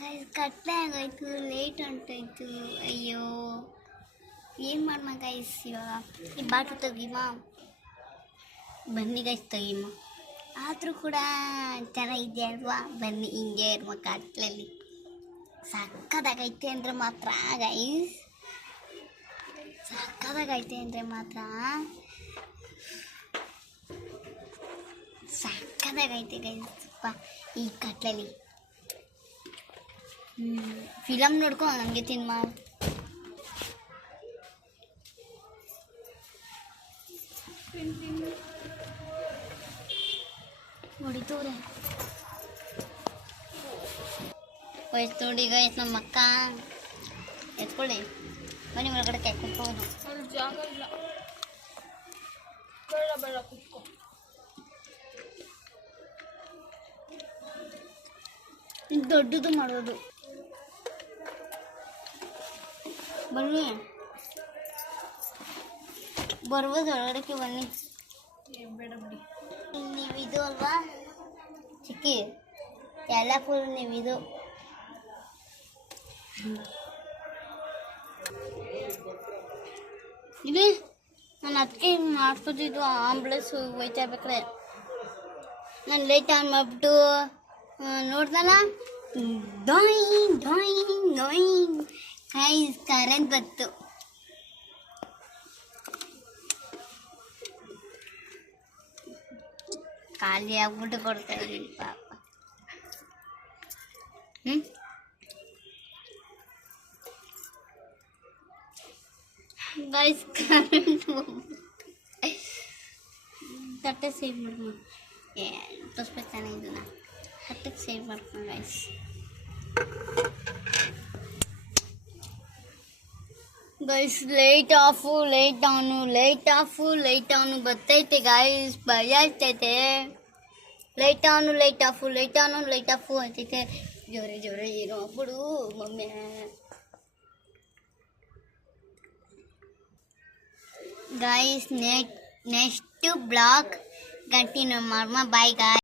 Guys ಕಟ್ಲೆ ಆಗೋಯ್ತು, late ಹೊಂಟೋಯ್ತು. ಅಯ್ಯೋ ಏನು ಮಾಡೋಣ ಗೈಸ್ ಇವಾಗ. ಈ ಬಾಟ್ಲು ತೆಗೀಮ, ಬನ್ನಿ ಗೈಸ್ ತೆಗೀಮ. ಆದರೂ ಕೂಡ ಚೆನ್ನಾಗಿದೆ ಅಲ್ವಾ? ಬನ್ನಿ ಹಿಂಗೆ ಇರುವ ಕಟ್ಲಲ್ಲಿ ಸಕ್ಕದಾಗೈತೆ ಅಂದರೆ ಮಾತ್ರ ಗೈಸ್, ಸಕ್ಕದಾಗೈತೆ ಅಂದರೆ ಮಾತ್ರ ಸಕ್ಕದಾಗೈತೆ ಗೈಸ್ ಈ ಕಟ್ಲಲ್ಲಿ. ಫಿಲಮ್ ನೋಡ್ಕೊ ನನಗೆ ತಿನ್ಮ. ಹೊಡಿತವ್ರೆ ವಯಸ್ಸು ನೋಡಿ ಗೈಸ್. ನಮ್ಮ ಅಕ್ಕ ಎತ್ಕೊಳ್ಳಿ, ಬನ್ನಿ ಒಳಗಡೆ ಕೈ ಕುತ್ಕೋದು. ಜಾಗ ಇಲ್ಲ, ಬೇಡ ಬೇಡ ಕುತ್ಕೋ. ದೊಡ್ಡದು ಮಾಡೋದು. ಬನ್ನಿ ಬರ್ಬೋದು ಒಳಗಡೆಗೆ, ಬನ್ನಿ. ಬೇಡ ಬಿಡಿ, ನೀವಿದು ಅಲ್ವಾ ಚಿಕ್ಕಿ, ಎಲ್ಲ ಫುಲ್ ನೀವಿದು. ಇದು ನಾನು ಅದಕ್ಕೆ ಮಾಡ್ಕೊತಿದ್ದು. ಆಂಬುಲೆನ್ಸ್ ಹೋಯ್ತಾ ಇರ್ಬೇಕಾರೆ ನಾನು ಲೈಟ್ ಆನ್ ಮಾಡಿಬಿಟ್ಟು ನೋಡ್ದಲ್ಲ, ಡಾಯಿಂಗ್ ಡಾಯಿಂಗ್ ಡಾಯಿಂಗ್ ಗೈಸ್ ಕರೆಂಟ್ ಬಂತು. ಖಾಲಿ ಆಗ್ಬಿಟ್ಟು ಕೊಡ್ತಾ ಇದ್ದೀನಿ ಪಾಪ. ಗೈಸ್ ಕರೆಂಟ್ ತಟ್ಟೆ ಸೇವ್ ಮಾಡ್ಕೊಂಡು ತೋರಿಸ್ಬೇಕು ತಾನೆ, ಇದನ್ನ ತಟ್ಟೆಗೆ ಸೇವ್ ಮಾಡ್ಕೊಂಡು guys. Guys light off light on, light off light on ಬರ್ತೈತೆ ಗೈಸ್, ಭಯ ಆಗ್ತೈತೆ. Light on light off light on light off ಅಂತೈತೆ. ಜೋರೆ ಜೋರೆ ಏನೋ ಆಗ್ಬಿಡು mummy. Guys next blog continue ಮಾಡುವ. ಬಾಯ್ ಗಾಯ್.